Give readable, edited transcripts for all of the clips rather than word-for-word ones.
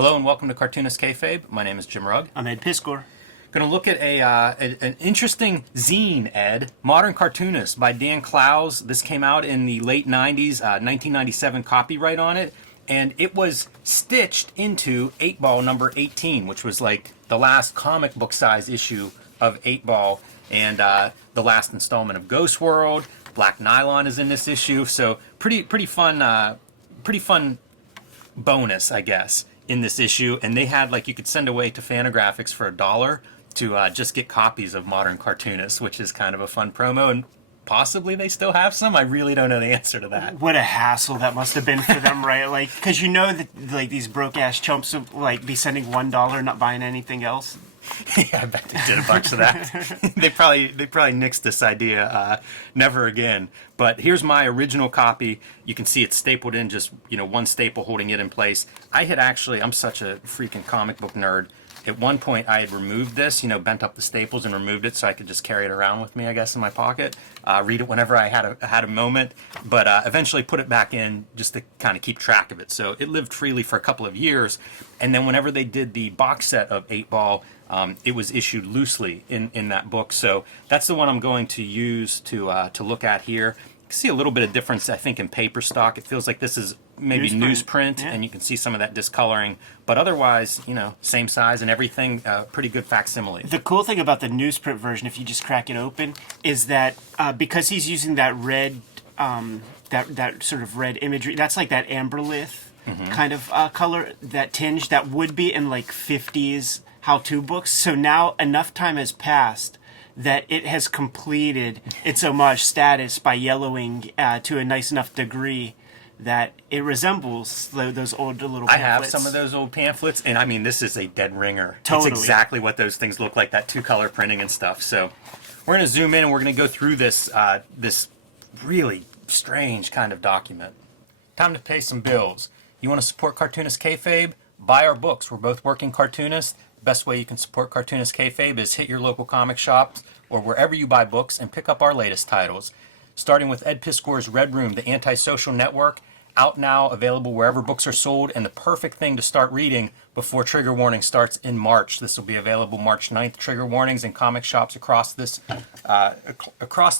Hello and welcome to Cartoonist Kayfabe. My name is Jim Rugg. I'm Ed Piscor. Going to look at an interesting zine, Ed, Modern Cartoonist by Dan Clowes. This came out in the late 90s, 1997 copyright on it, and it was stitched into Eightball number 18, which was like the last comic book size issue of Eightball, and the last installment of Ghost World. Black Nylon is in this issue, so pretty fun bonus, I guess, in this issue. And they had, like, you could send away to Fantagraphics for $1 to just get copies of Modern Cartoonist, which is kind of a fun promo, and possibly they still have some. I really don't know the answer to that. What a hassle that must have been for them, right? Like, because you know that like these broke ass chumps would like be sending $1, not buying anything else. Yeah, I bet they did a bunch of that. they probably nixed this idea. Never again. But here's my original copy. You can see it's stapled in, just one staple holding it in place. I'm such a freaking comic book nerd. At one point, I had removed this, bent up the staples and removed it so I could just carry it around with me, I guess, in my pocket. Read it whenever I had a moment, but eventually put it back in just to kind of keep track of it. So it lived freely for a couple of years, and then whenever they did the box set of Eightball, it was issued loosely in that book. So that's the one I'm going to use to look at here. You can see a little bit of difference, I think, in paper stock. It feels like this is maybe newsprint, yeah. And you can see some of that discoloring. But otherwise, same size and everything, pretty good facsimile. The cool thing about the newsprint version, if you just crack it open, is that because he's using that red, that sort of red imagery, that's like that amberlith kind of color, that tinge that would be in like 50s how-to books. So now enough time has passed that it has completed its homage status by yellowing to a nice enough degree that it resembles those old little pamphlets. I have some of those old pamphlets, and I mean, this is a dead ringer. Totally. It's exactly what those things look like, that two-color printing and stuff. So we're going to zoom in, and we're going to go through this really strange kind of document. Time to pay some bills. You want to support Cartoonist Kayfabe? Buy our books. We're both working cartoonists. Best way you can support Cartoonist Kayfabe is hit your local comic shops or wherever you buy books and pick up our latest titles. Starting with Ed Piscor's Red Room, the Antisocial Network, out now, available wherever books are sold, and the perfect thing to start reading before Trigger Warning starts in March. This will be available March 9th. Trigger Warnings in comic shops across the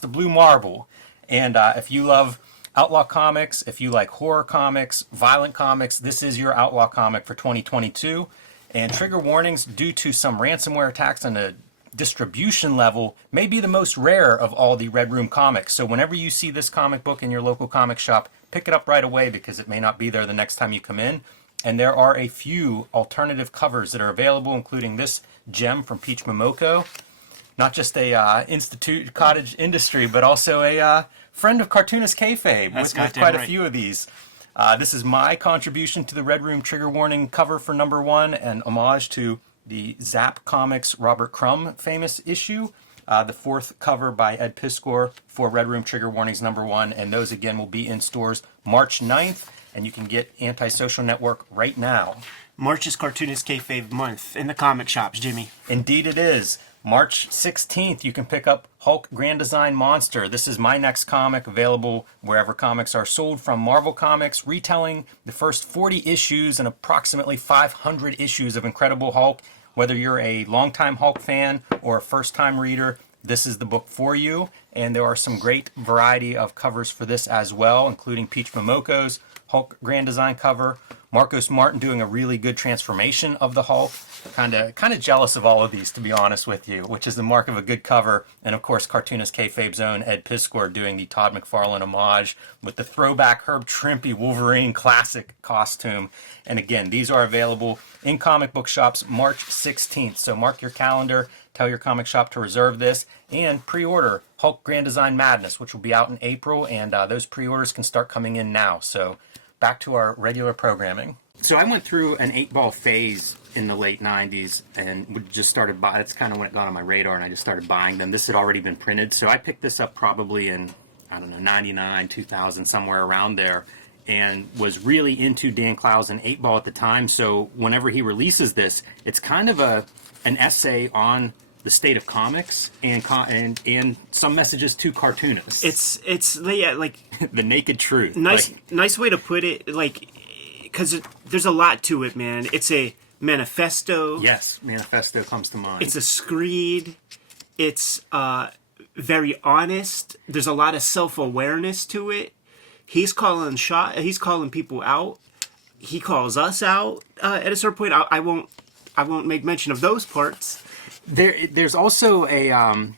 Blue Marble. And if you love outlaw comics, if you like horror comics, violent comics, this is your outlaw comic for 2022. And Trigger Warnings, due to some ransomware attacks on a distribution level, may be the most rare of all the Red Room comics. So whenever you see this comic book in your local comic shop, pick it up right away because it may not be there the next time you come in. And there are a few alternative covers that are available, including this gem from Peach Momoko. Not just a Institute Cottage Industry, but also a friend of Cartoonist Kayfabe with quite a few of these. This is my contribution to the Red Room Trigger Warning cover for number 1, and homage to the Zap Comics Robert Crumb famous issue. The 4th cover by Ed Piscor for Red Room Trigger Warnings number 1, and those again will be in stores March 9th, and you can get Antisocial Network right now. March is Cartoonist Kayfabe month in the comic shops, Jimmy. Indeed it is. March 16th, you can pick up Hulk Grand Design Monster. This is my next comic, available wherever comics are sold from Marvel Comics, retelling the first 40 issues and approximately 500 issues of Incredible Hulk. Whether you're a longtime Hulk fan or a first-time reader, this is the book for you. And there are some great variety of covers for this as well, including Peach Momoko's Hulk Grand Design cover, Marcos Martin doing a really good transformation of the Hulk. Kind of jealous of all of these, to be honest with you, which is the mark of a good cover. And of course, Cartoonist Kayfabe's own Ed Piscor doing the Todd McFarlane homage with the throwback Herb Trimpe Wolverine classic costume. And again, these are available in comic book shops March 16th. So mark your calendar, tell your comic shop to reserve this, and pre-order Hulk Grand Design Madness, which will be out in April. And those pre-orders can start coming in now. So back to our regular programming. So I went through an 8-ball phase in the late 90s and just started buying. That's kind of when it got on my radar, and I just started buying them. This had already been printed, so I picked this up probably in, 99, 2000, somewhere around there, and was really into Dan Clowes and 8-ball at the time. So whenever he releases this, it's kind of an essay on the state of comics and some messages to cartoonists. It's like the naked truth. Nice way to put it. Like, because there's a lot to it, man. It's a manifesto. Yes, manifesto comes to mind. It's a screed. It's very honest. There's a lot of self-awareness to it. He's calling people out. He calls us out at a certain point. I won't make mention of those parts. There's also a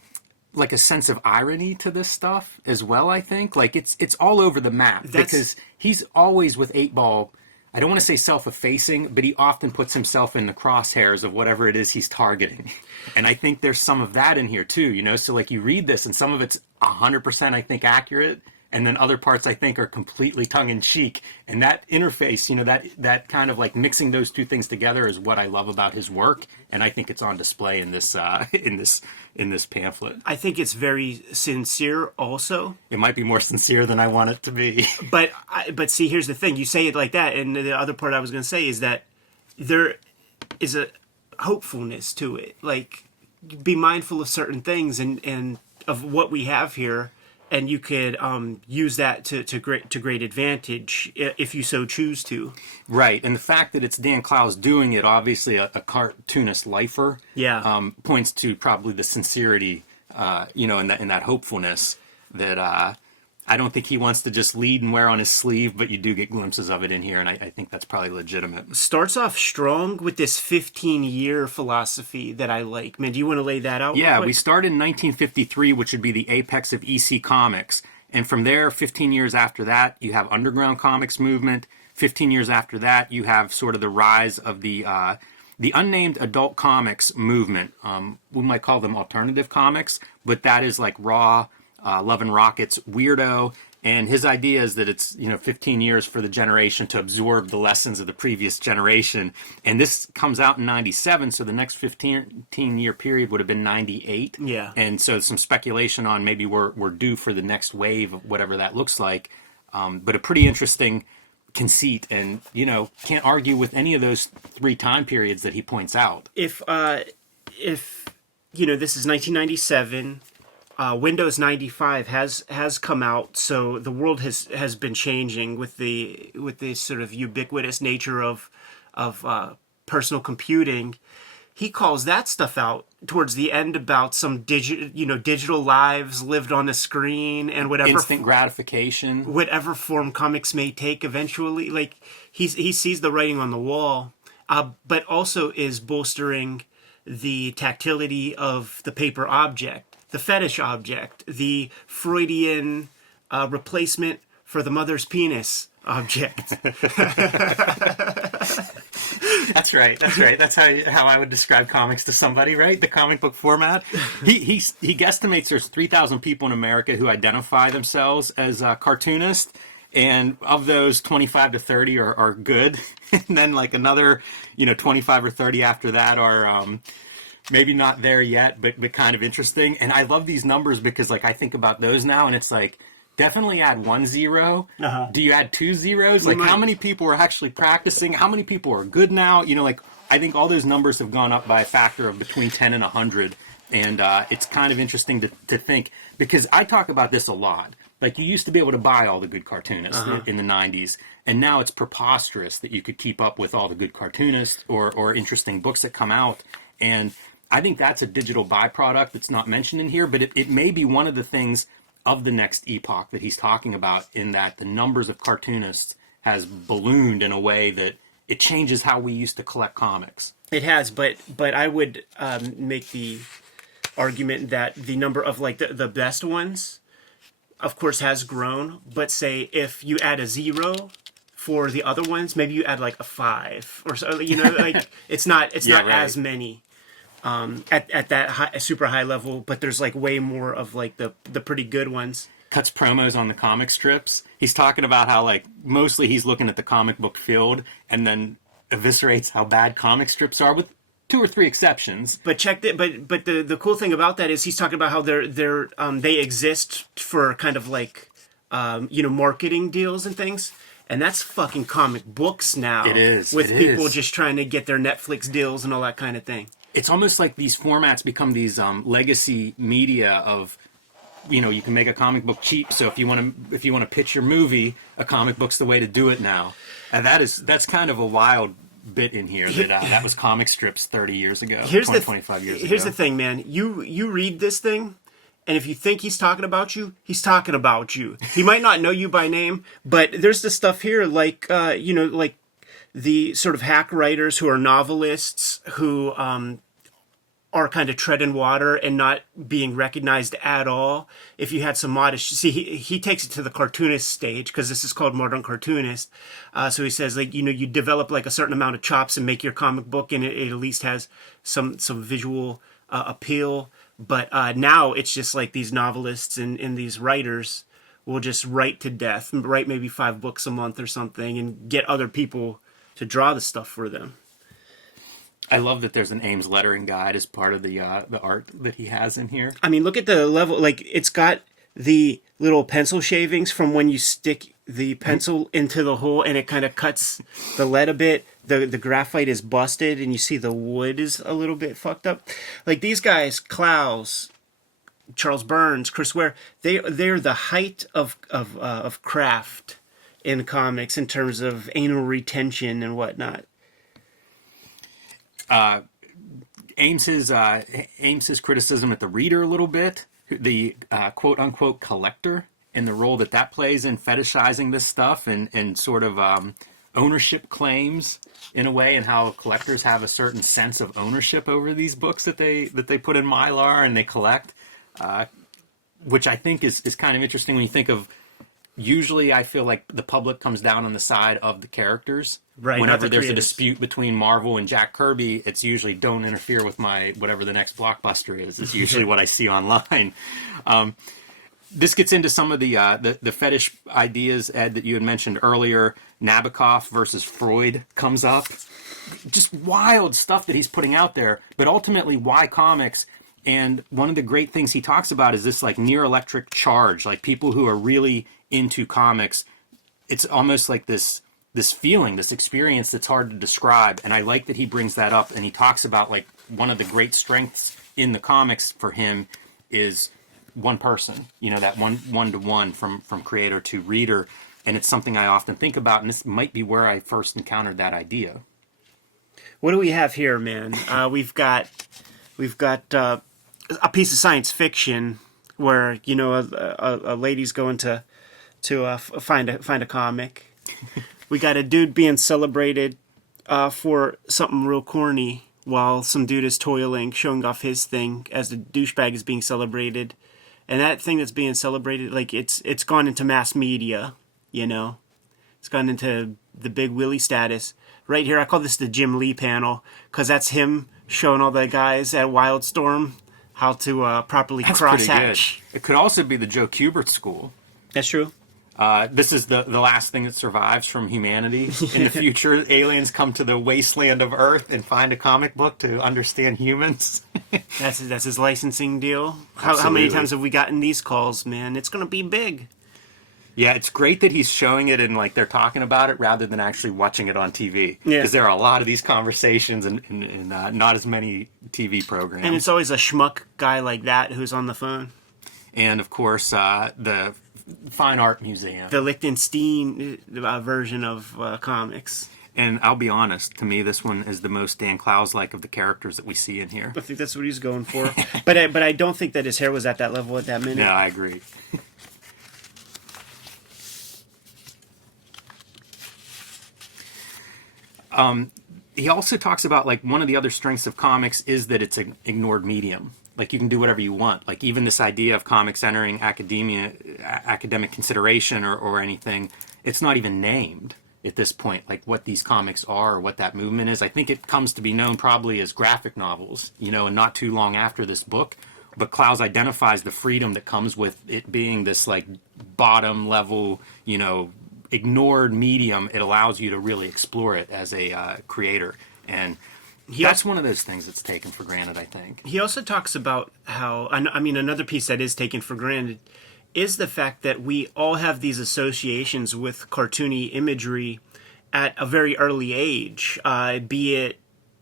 like a sense of irony to this stuff as well. I think like it's all over the map because he's always with Eightball. I don't want to say self-effacing, but he often puts himself in the crosshairs of whatever it is he's targeting. And I think there's some of that in here too, you know? So like you read this and some of it's 100% I think accurate, and then other parts I think are completely tongue-in-cheek. And that interface, you know, that kind of like mixing those two things together is what I love about his work, and I think it's on display in this in this pamphlet. I think it's very sincere also. It might be more sincere than I want it to be. But see, here's the thing. You say it like that, and the other part I was going to say is that there is a hopefulness to it. Like, be mindful of certain things and of what we have here, and you could use that to great advantage if you so choose to. Right, and the fact that it's Dan Clowes doing it, obviously a cartoonist lifer, points to probably the sincerity, you know, in that hopefulness that I don't think he wants to just lead and wear on his sleeve, but you do get glimpses of it in here, and I think that's probably legitimate. Starts off strong with this 15-year philosophy that I like. Man, do you want to lay that out? Yeah, we started in 1953, which would be the apex of EC Comics. And from there, 15 years after that, you have underground comics movement. 15 years after that, you have sort of the rise of the unnamed adult comics movement. We might call them alternative comics, but that is like raw, Love and Rockets, Weirdo, and his idea is that it's 15 years for the generation to absorb the lessons of the previous generation, and this comes out in 97, so the next 15-year period would have been 98. Yeah. And so some speculation on maybe we're due for the next wave of whatever that looks like, but a pretty interesting conceit, and can't argue with any of those three time periods that he points out. If this is 1997. Windows 95 has come out, so the world has been changing with the sort of ubiquitous nature of personal computing. He calls that stuff out towards the end about some digital lives lived on a screen and whatever instant gratification, whatever form comics may take eventually. Like he sees the writing on the wall, but also is bolstering the tactility of the paper object. The fetish object, the Freudian replacement for the mother's penis object. That's right. That's how I would describe comics to somebody, right? The comic book format. He guesstimates there's 3,000 people in America who identify themselves as cartoonists, and of those, 25 to 30 are good, and then like another 25 or 30 after that are maybe not there yet, but kind of interesting. And I love these numbers because like I think about those now, and it's like definitely add 1 0. Uh-huh. Do you add 2 zeros? Like how many people are actually practicing? How many people are good now? Like I think all those numbers have gone up by a factor of between 10 and 100. And it's kind of interesting to think, because I talk about this a lot. Like you used to be able to buy all the good cartoonists in the 90s, and now it's preposterous that you could keep up with all the good cartoonists or interesting books that come out. And I think that's a digital byproduct that's not mentioned in here, but it may be one of the things of the next epoch that he's talking about, in that the numbers of cartoonists has ballooned in a way that it changes how we used to collect comics. It has, but I would make the argument that the number of like the best ones, of course, has grown. But say if you add a 0 for the other ones, maybe you add like a 5 or so. Like it's not right. As many. At that super high level, but there's like way more of like the pretty good ones. Cuts promos on the comic strips. He's talking about how like mostly he's looking at the comic book field and then eviscerates how bad comic strips are, with 2 or 3 exceptions. But the cool thing about that is he's talking about how they exist for kind of like marketing deals and things. And that's fucking comic books now. It is. With people just trying to get their Netflix deals and all that kind of thing. It's almost like these formats become these legacy media of you can make a comic book cheap. So if you want to pitch your movie, a comic book's the way to do it now. And that's kind of a wild bit in here that was comic strips 30 years ago, 25 years ago. Here's the thing, man. You read this thing, and if you think he's talking about you, he's talking about you. He might not know you by name, but there's the stuff here like like the sort of hack writers who are novelists who are kind of treading water and not being recognized at all. If you had some modest, see, he takes it to the cartoonist stage because this is called modern cartoonist. So he says, like, you develop like a certain amount of chops and make your comic book, and it at least has some visual appeal. But now it's just like these novelists and these writers will just write to death, write maybe 5 books a month or something, and get other people to draw the stuff for them. I love that there's an Ames lettering guide as part of the art that he has in here. I mean, look at the level. Like, it's got the little pencil shavings from when you stick the pencil into the hole and it kind of cuts the lead a bit. The graphite is busted and you see the wood is a little bit fucked up. Like, these guys, Clowes, Charles Burns, Chris Ware, they're the height of craft in comics in terms of anal retention and whatnot. Aims his criticism at the reader a little bit, the quote unquote collector, and the role that plays in fetishizing this stuff and sort of ownership claims in a way, and how collectors have a certain sense of ownership over these books that they put in Mylar and they collect, which I think is kind of interesting when you think of. Usually I feel like the public comes down on the side of the characters. Right. Whenever there's a dispute between Marvel and Jack Kirby, it's usually don't interfere with my whatever the next blockbuster is. It's usually what I see online. This gets into some of the fetish ideas, Ed, that you had mentioned earlier. Nabokov versus Freud comes up. Just wild stuff that he's putting out there. But ultimately, why comics? And one of the great things he talks about is this like near electric charge. Like people who are really into comics, it's almost like this feeling, this experience that's hard to describe. And I like that he brings that up, and he talks about like one of the great strengths in the comics for him is one person, that one-to-one from creator to reader. And it's something I often think about, and this might be where I first encountered that idea. What do we have here, man? We've got a piece of science fiction where a lady's going to find a comic. We got a dude being celebrated for something real corny while some dude is toiling, showing off his thing as the douchebag is being celebrated. And that thing that's being celebrated, like it's gone into mass media, It's gone into the Big Willie status. Right here, I call this the Jim Lee panel because that's him showing all the guys at Wildstorm how to properly crosshatch. It could also be the Joe Kubert school. That's true. This is the last thing that survives from humanity. In the future, aliens come to the wasteland of Earth and find a comic book to understand humans. That's his licensing deal. How many times have we gotten these calls, man? It's going to be big. Yeah, it's great that he's showing it and like they're talking about it rather than actually watching it on TV. Yeah, because there are a lot of these conversations and not as many TV programs. And it's always a schmuck guy like that who's on the phone. And of course, the Fine Art Museum, the Liechtenstein version of comics. And I'll be honest, to me, this one is the most Dan Clowes-like of the characters that we see in here. I think that's what he's going for. but I don't think that his hair was at that level at that minute. No, I agree. He also talks about like one of the other strengths of comics is that it's an ignored medium. Like you can do whatever you want. Like even this idea of comics entering academic consideration or anything, it's not even named at this point. Like what these comics are or what that movement is. I think it comes to be known probably as graphic novels, and not too long after this book. But Clowes identifies the freedom that comes with it being this like bottom level, ignored medium. It allows you to really explore it as a creator, and that's one of those things that's taken for granted, I think. He also talks about how, another piece that is taken for granted is the fact that we all have these associations with cartoony imagery at a very early age, be it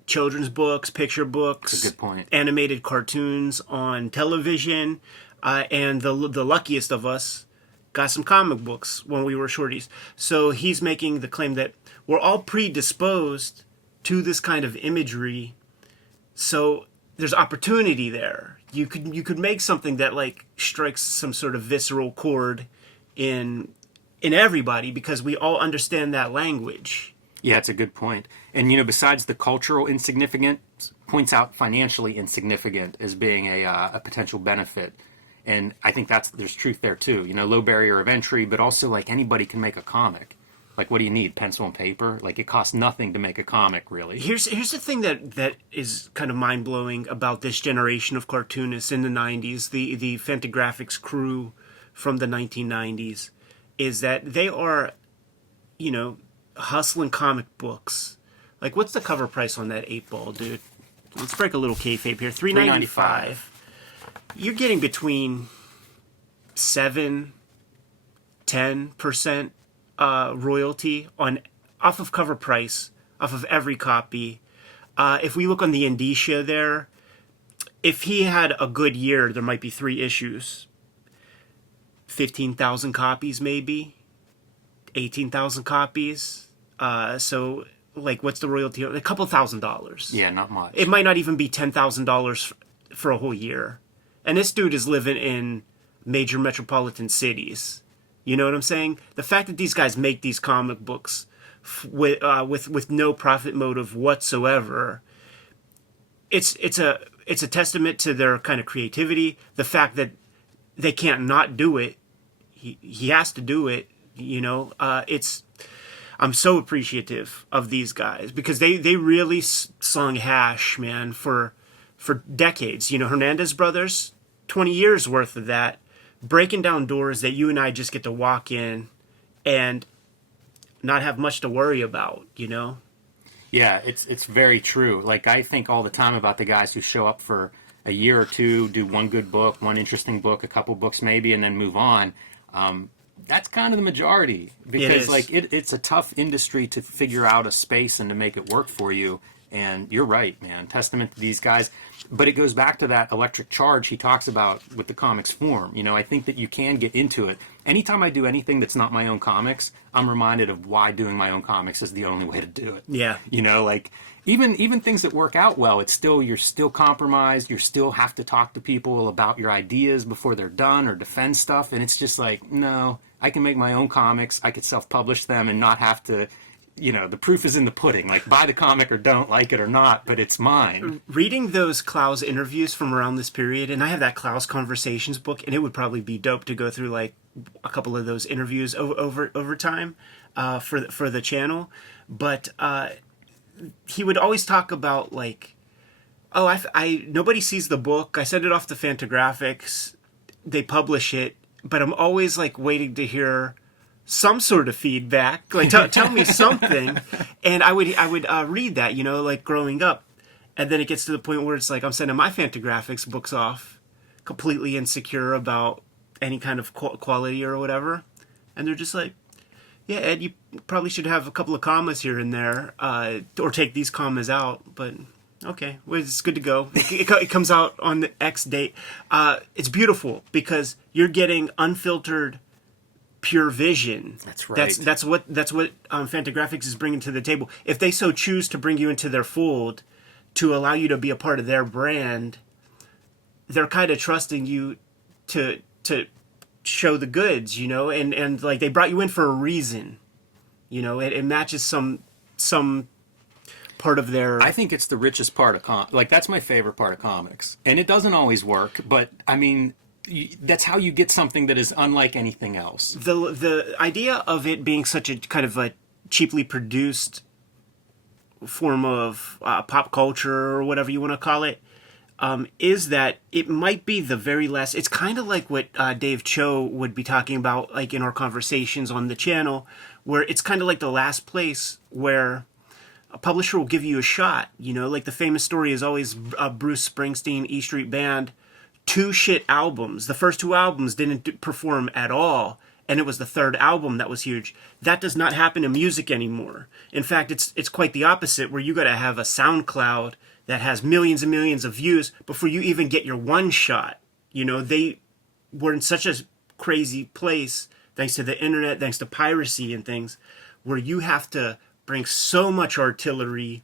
children's books, picture books, that's a good point. Animated cartoons on television. and the luckiest of us got some comic books when we were shorties. So he's making the claim that we're all predisposed to this kind of imagery. So there's opportunity there. You could make something that like strikes some sort of visceral chord in everybody because we all understand that language. Yeah, it's a good point. And, besides the cultural insignificance, points out financially insignificant as being a potential benefit. And I think there's truth there, too. Low barrier of entry, but also, like, anybody can make a comic. Like, what do you need? Pencil and paper? Like, it costs nothing to make a comic, really. Here's the thing that is kind of mind-blowing about this generation of cartoonists in the 90s, the Fantagraphics crew from the 1990s, is that they are, hustling comic books. Like, what's the cover price on that 8-ball, dude? Let's break a little kayfabe here. $3.95. You're getting between 7-10% royalty off of cover price, off of every copy. If we look on the indicia there, if he had a good year, there might be 3 issues. 15,000 copies, maybe. 18,000 copies. So, like, what's the royalty? A couple $1,000. Yeah, not much. It might not even be $10,000 for a whole year. And this dude is living in major metropolitan cities. You know what I'm saying? The fact that these guys make these comic books with no profit motive whatsoever, it's a testament to their kind of creativity. The fact that they can't not do it, he has to do it. I'm so appreciative of these guys because they really sung hash, man, for decades. Hernandez Brothers, 20 years worth of that, breaking down doors that you and I just get to walk in and not have much to worry about, Yeah, it's very true. Like, I think all the time about the guys who show up for a year or two, do one good book, one interesting book, a couple books maybe, and then move on. That's kind of the majority because it's a tough industry to figure out a space and to make it work for you. And you're right, man. Testament to these guys. But it goes back to that electric charge he talks about with the comics form. I think that you can get into it. Anytime I do anything that's not my own comics, I'm reminded of why doing my own comics is the only way to do it. Yeah. Like even things that work out well, you're still compromised. You still have to talk to people about your ideas before they're done or defend stuff. And it's just like, no, I can make my own comics. I could self-publish them and not have to, the proof is in the pudding. Like, buy the comic or don't like it or not, but it's mine. Reading those Clowes interviews from around this period, and I have that Clowes Conversations book, and it would probably be dope to go through, like, a couple of those interviews over time for the channel. But he would always talk about, like, I nobody sees the book. I send it off to Fantagraphics. They publish it. But I'm always, like, waiting to hear some sort of feedback. Like, tell me something. And I would read that, like, growing up. And then it gets to the point where it's like I'm sending my Fantagraphics books off completely insecure about any kind of quality or whatever. And they're just like, yeah, Ed, you probably should have a couple of commas here and there, or take these commas out. But okay, well, it's good to go. It comes out on the X date. It's beautiful because you're getting unfiltered, pure vision. That's right. That's what Fantagraphics is bringing to the table. If they so choose to bring you into their fold, to allow you to be a part of their brand, they're kind of trusting you to show the goods, and like they brought you in for a reason, it matches some part of their. I think it's the richest part of that's my favorite part of comics, and it doesn't always work, but I mean, that's how you get something that is unlike anything else. The idea of it being such a kind of a cheaply produced form of pop culture or whatever you want to call it, is that it might be the very last. It's kind of like what Dave Cho would be talking about, like in our conversations on the channel, where it's kind of like the last place where a publisher will give you a shot. Like the famous story is always Bruce Springsteen, E Street Band, 2 shit albums. The first 2 albums didn't perform at all, and it was the 3rd album that was huge. That does not happen in music anymore. In fact, it's quite the opposite, where you got to have a that has millions and millions of views before you even get your one shot. we're in such a crazy place, thanks to the internet, thanks to piracy and things, where you have to bring so much artillery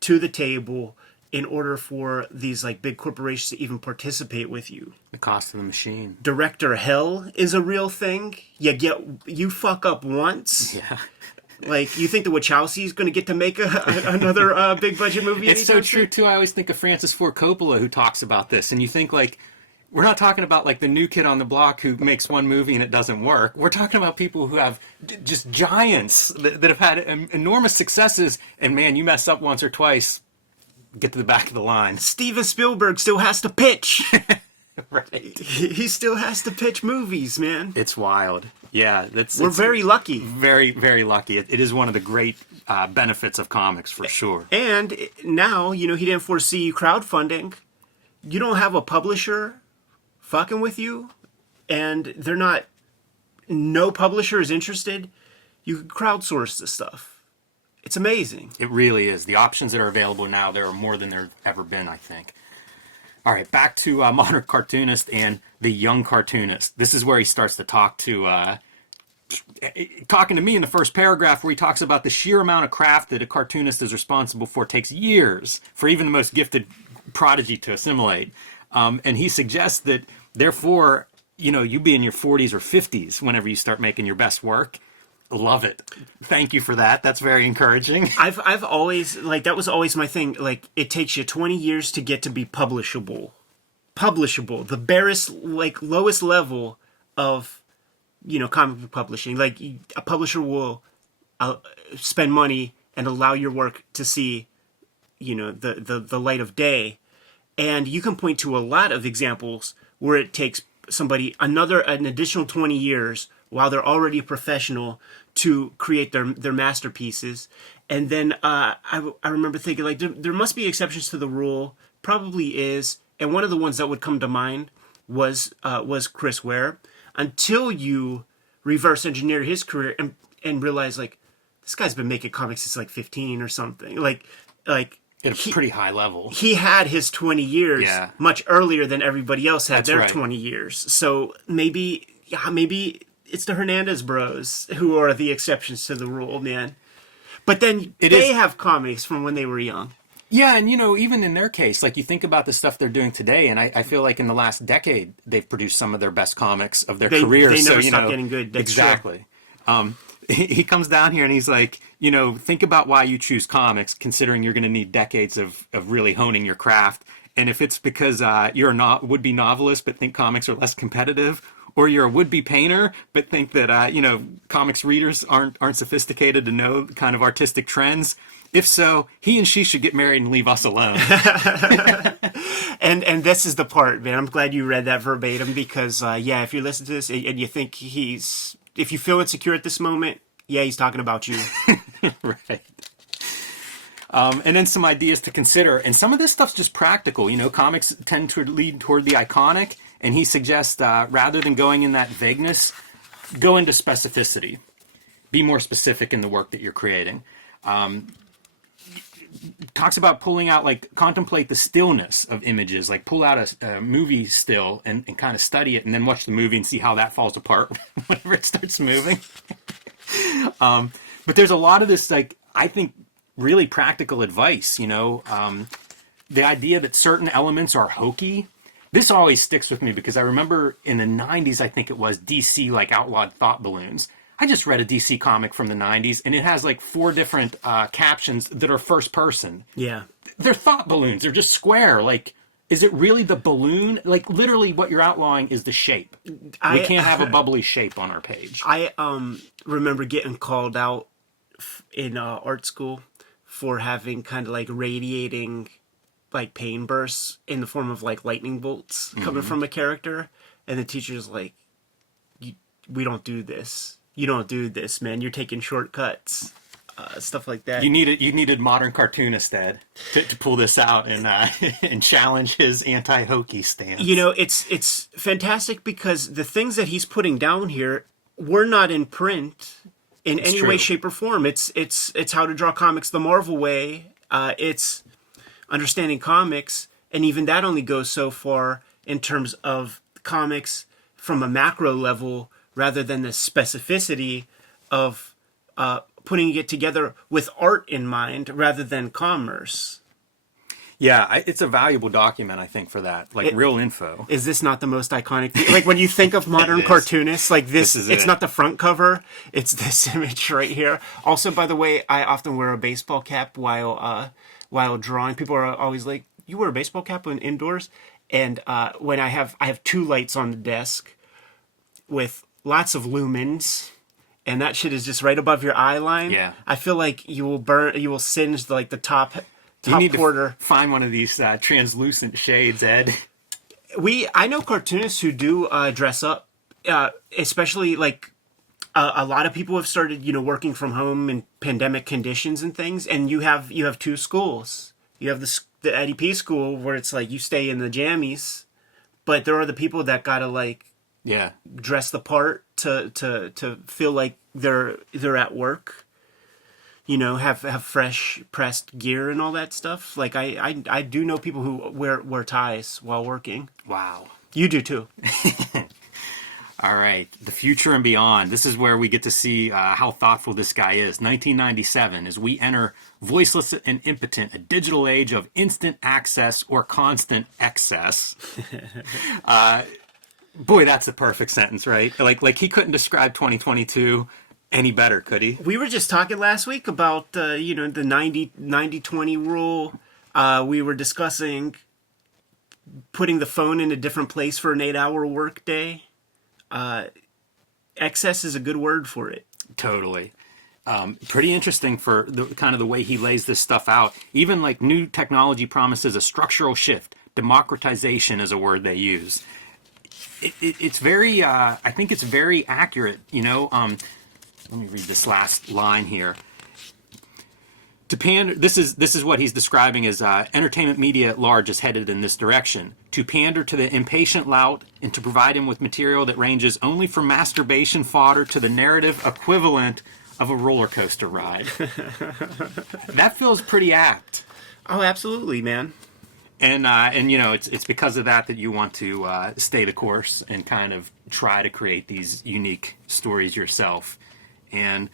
to the table in order for these like big corporations to even participate with you. The cost of the machine. Director hell is a real thing. You fuck up once. Yeah. Like, you think the Wachowski's going to get to make another big budget movie? It's so true, too. I always think of Francis Ford Coppola, who talks about this. And you think, like, we're not talking about, like, the new kid on the block who makes one movie and it doesn't work. We're talking about people who have just giants that have had enormous successes. And, man, you mess up once or twice, get to the back of the line. Steven Spielberg still has to pitch. Right. He still has to pitch movies, man. It's wild. Yeah. We're very lucky. Very, very lucky. It is one of the great benefits of comics, for sure. And now, he didn't foresee crowdfunding. You don't have a publisher fucking with you, and no publisher is interested. You can crowdsource this stuff. It's amazing. It really is. The options that are available now, there are more than there have ever been, I think. All right, back to Modern Cartoonist and the Young Cartoonist. This is where he starts to talking to me in the first paragraph, where he talks about the sheer amount of craft that a cartoonist is responsible for takes years for even the most gifted prodigy to assimilate. And he suggests that, therefore, you be in your 40s or 50s whenever you start making your best work. Love it. Thank you for that. That's very encouraging. I've always, that was always my thing. It takes you 20 years to get to be publishable. The barest, lowest level of, comic book publishing. A publisher will spend money and allow your work to see, the light of day. And you can point to a lot of examples where it takes somebody an additional 20 years while they're already a professional to create their masterpieces. And then I remember thinking, there must be exceptions to the rule. Probably is. And one of the ones that would come to mind was Chris Ware. Until you reverse engineer his career and realize, this guy's been making comics since 15 or something. At a pretty high level. He had his 20 years much earlier than everybody else had their 20 years. So maybe it's the Hernandez bros who are the exceptions to the rule, man. But then they have comics from when they were young. Yeah, and even in their case, you think about the stuff they're doing today, and I feel like in the last decade, they've produced some of their best comics of their careers. They never stop getting good. That's exactly. He comes down here and he's like, think about why you choose comics, considering you're going to need decades of really honing your craft. And if it's because you're a would-be novelist but think comics are less competitive, or you're a would-be painter but think that, comics readers aren't sophisticated to know kind of artistic trends, if so, he and she should get married and leave us alone. And this is the part, man. I'm glad you read that verbatim because, if you listen to this and you think if you feel insecure at this moment, he's talking about you. Right. And then some ideas to consider. And some of this stuff's just practical. Comics tend to lead toward the iconic. And he suggests rather than going in that vagueness, go into specificity. Be more specific in the work that you're creating. Talks about pulling out, contemplate the stillness of images. Pull out a movie still and kind of study it and then watch the movie and see how that falls apart whenever it starts moving. But there's a lot of this, I think, really practical advice, the idea that certain elements are hokey. This always sticks with me because I remember in the 90s, I think it was, DC outlawed thought balloons. I just read a DC comic from the 90s, and it has 4 different captions that are first person. Yeah. They're thought balloons. They're just square. Is it really the balloon? Literally what you're outlawing is the shape. We can't have a bubbly shape on our page. I remember getting called out in art school for having kind of radiating pain bursts in the form of lightning bolts coming from a character. And the teacher's we don't do this. You don't do this, man. You're taking shortcuts, stuff like that. You needed Modern Cartoonist, Ed, to pull this out and and challenge his anti-hokey stance. It's fantastic because the things that he's putting down here were not in print in any way, shape, or form. It's how to draw comics the Marvel way. It's understanding comics, and even that only goes so far in terms of comics from a macro level rather than the specificity of putting it together with art in mind rather than commerce. Yeah, it's a valuable document, I think, for that. Like, real info. Is this not the most iconic thing? Like, when you think of modern cartoonists, like this is it's it. not the front cover. It's this image right here. Also, by the way, I often wear a baseball cap while drawing. People are always like, you wear a baseball cap when indoors? And when I have 2 lights on the desk with lots of lumens, and that shit is just right above your eye line. Yeah. I feel like you will singe like the top You need quarter. to find one of these translucent shades, Ed. I know cartoonists who do dress up, especially like a lot of people have started, working from home in pandemic conditions and things. And you have 2 schools. You have the Eddie P school where it's like you stay in the jammies, but there are the people that gotta like dress the part to feel like they're at work. Have fresh pressed gear and all that stuff. Like I do know people who wear ties while working. Wow. You do too. All right, the future and beyond. This is where we get to see how thoughtful this guy is. 1997, as we enter voiceless and impotent, a digital age of instant access or constant excess. Boy, that's the perfect sentence, right? Like he couldn't describe 2022 any better, could he? We were just talking last week about the 90-20 rule. We were discussing putting the phone in a different place for an 8-hour work day. Excess is a good word for it. Totally. Pretty interesting for the kind of the way he lays this stuff out. Even like new technology promises a structural shift. Democratization is a word they use. It's very, I think it's very accurate, Let me read this last line here. To pander, this is what he's describing as entertainment media at large is headed in this direction. To pander to the impatient lout and to provide him with material that ranges only from masturbation fodder to the narrative equivalent of a roller coaster ride. That feels pretty apt. Oh, absolutely, man. And it's because of that you want to stay the course and kind of try to create these unique stories yourself. And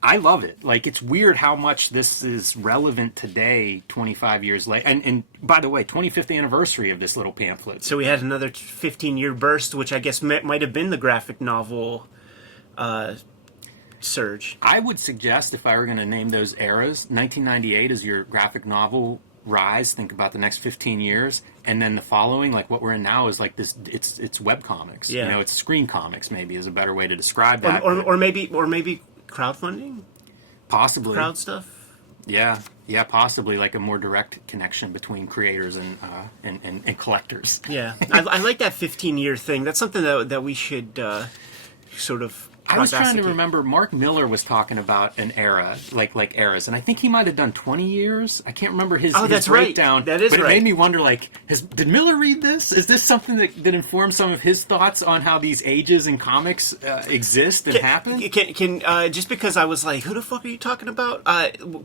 I love it. Like, it's weird how much this is relevant today, 25 years later. And by the way, 25th anniversary of this little pamphlet. So we had another 15-year burst, which I guess might have been the graphic novel surge. I would suggest, if I were going to name those eras, 1998 is your graphic novel rise. Think about the next 15 years. And then the following, like what we're in now, is like this. It's web comics. Yeah. It's screen comics. Maybe is a better way to describe that. Or maybe crowdfunding, possibly crowd stuff. Yeah, possibly like a more direct connection between creators and collectors. Yeah, I like that 15-year thing. That's something that we should sort of. I was trying to remember. Mark Miller was talking about an era, like eras, and I think he might have done 20 years. I can't remember his breakdown. Right. That is but right. It made me wonder, like, did Miller read this? Is this something that informs some of his thoughts on how these ages in comics exist and happen? Can just because I was like, who the fuck are you talking about?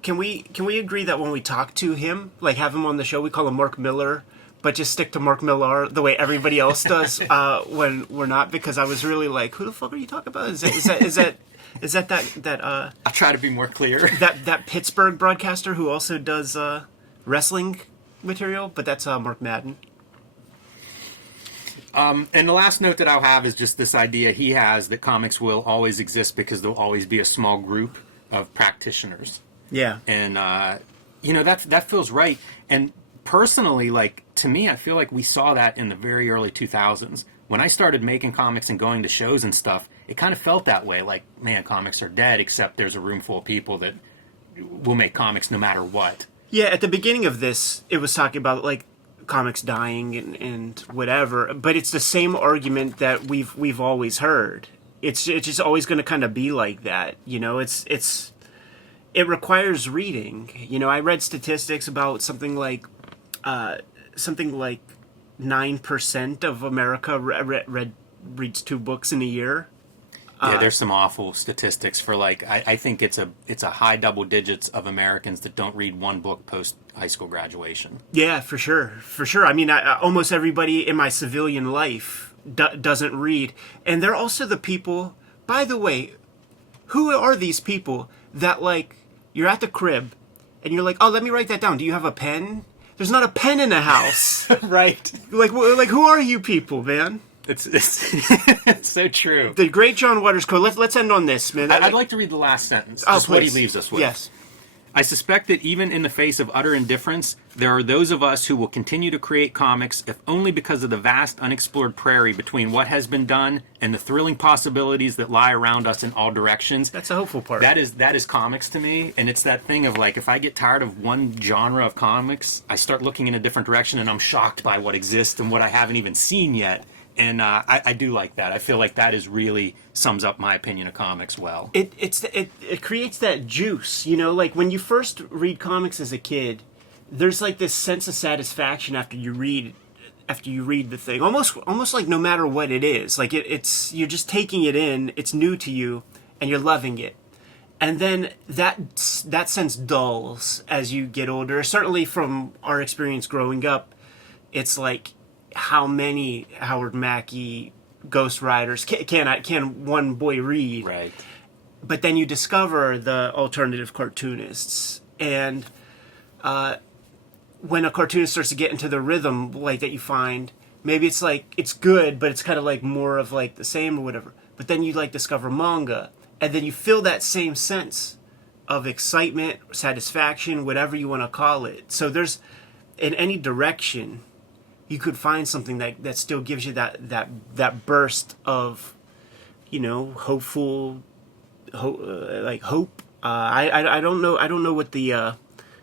Can we agree that when we talk to him, like have him on the show, we call him Mark Miller, but just stick to Mark Millar the way everybody else does when we're not? Because I was really like, who the fuck are you talking about? Is that I'll try to be more clear. that Pittsburgh broadcaster who also does wrestling material, but that's Mark Madden. And the last note that I'll have is just this idea he has that comics will always exist because there'll always be a small group of practitioners. Yeah. And that feels right. And personally, like, to me, I feel like we saw that in the very early 2000s. When I started making comics and going to shows and stuff, it kind of felt that way. Like, man, comics are dead, except there's a room full of people that will make comics no matter what. Yeah, at the beginning of this, it was talking about, like, comics dying and whatever, but it's the same argument that we've always heard. It's just always going to kind of be like that, it requires reading. I read statistics about something like 9% of America reads 2 books in a year. Yeah, there's some awful statistics for, like, I think it's a high double digits of Americans that don't read 1 book post high school graduation. Yeah, for sure. I mean, almost everybody in my civilian life doesn't read. And they're also the people, by the way, who are these people that, like, you're at the crib and you're like, oh, let me write that down. Do you have a pen? There's not a pen in the house. Right. Like, who are you people, man? It's it's so true. The great John Waters quote. Let's end on this, man. I'd like to read the last sentence. Oh, Just what he please. leaves us with. Yes. I suspect that even in the face of utter indifference, there are those of us who will continue to create comics, if only because of the vast unexplored prairie between what has been done and the thrilling possibilities that lie around us in all directions. That's a hopeful part. That is comics to me, and it's that thing of, like, if I get tired of one genre of comics, I start looking in a different direction, and I'm shocked by what exists and what I haven't even seen yet. And I do like that. I feel like that is really sums up my opinion of comics well. It creates that juice, you know, like when you first read comics as a kid, there's like this sense of satisfaction after you read the thing. Almost like no matter what it is, like it's you're just taking it in, it's new to you, and you're loving it. And then that sense dulls as you get older. Certainly from our experience growing up, it's like, how many Howard Mackey Ghost Riders can one boy read? Right. But then you discover the alternative cartoonists, and when a cartoonist starts to get into the rhythm like that, you find maybe it's like it's good, but it's kind of like more of like the same or whatever. But then you like discover manga, and then you feel that same sense of excitement, satisfaction, whatever you want to call it. So there's in any direction, you could find something that still gives you that burst of, you know, hope. I don't know what the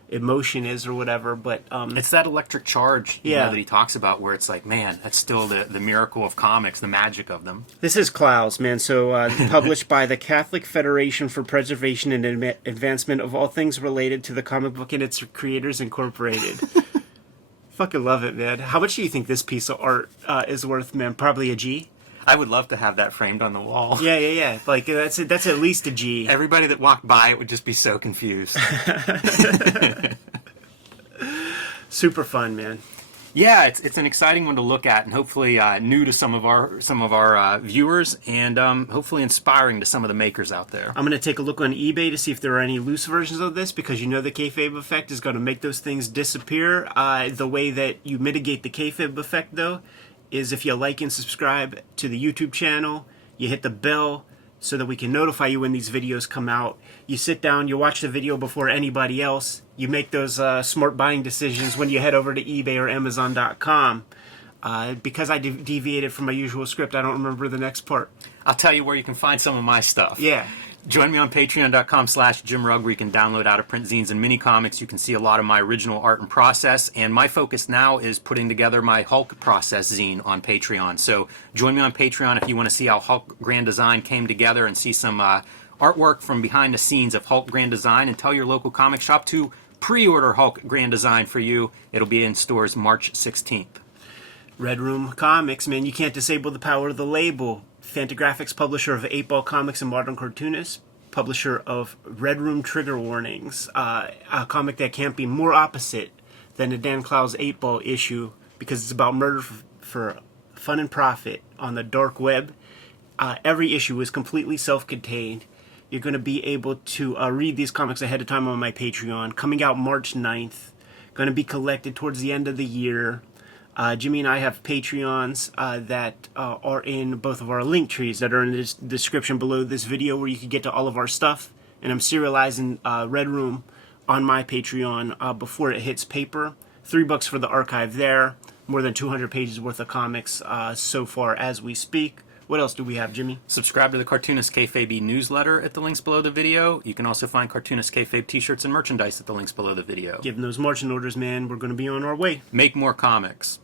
emotion is or whatever, but it's that electric charge yeah, that he talks about, where it's like, man, that's still the miracle of comics, the magic of them. This is Clowes, man. So published by the Catholic Federation for Preservation and Advancement of All Things Related to the Comic Book and Its Creators Incorporated. Fucking love it, man. How much do you think this piece of art is worth, man? Probably a G? I would love to have that framed on the wall. Yeah. Like, that's at least a G. Everybody that walked by it would just be so confused. Super fun, man. Yeah, it's an exciting one to look at, and hopefully new to some of our viewers, and hopefully inspiring to some of the makers out there. I'm going to take a look on eBay to see if there are any loose versions of this, because you know the kayfabe effect is going to make those things disappear. The way that you mitigate the kayfabe effect, though, is if you like and subscribe to the YouTube channel, you hit the bell so that we can notify you when these videos come out. You sit down, you watch the video before anybody else. You make those smart buying decisions when you head over to eBay or Amazon.com. Because I deviated from my usual script, I don't remember the next part. I'll tell you where you can find some of my stuff. Yeah. Join me on patreon.com/JimRugg, where you can download out-of-print zines and mini comics. You can see a lot of my original art and process, and my focus now is putting together my Hulk process zine on Patreon. So join me on Patreon if you want to see how Hulk Grand Design came together and see some artwork from behind the scenes of Hulk Grand Design, and tell your local comic shop to pre-order Hulk Grand Design for you. It'll be in stores March 16th. Red Room Comics, man, you can't disable the power of the label. Fantagraphics, publisher of 8-Ball Comics and Modern Cartoonists, publisher of Red Room Trigger Warnings, a comic that can't be more opposite than the Dan Clowes 8-Ball issue, because it's about murder for fun and profit on the dark web. Every issue is completely self-contained. You're going to be able to read these comics ahead of time on my Patreon. Coming out March 9th. Going to be collected towards the end of the year. Jimmy and I have Patreons that are in both of our link trees that are in the description below this video, where you can get to all of our stuff. And I'm serializing Red Room on my Patreon before it hits paper. $3 for the archive there. More than 200 pages worth of comics so far as we speak. What else do we have, Jimmy? Subscribe to the Cartoonist Kayfabe newsletter at the links below the video. You can also find Cartoonist Kayfabe t-shirts and merchandise at the links below the video. Give them those marching orders, man. We're going to be on our way. Make more comics.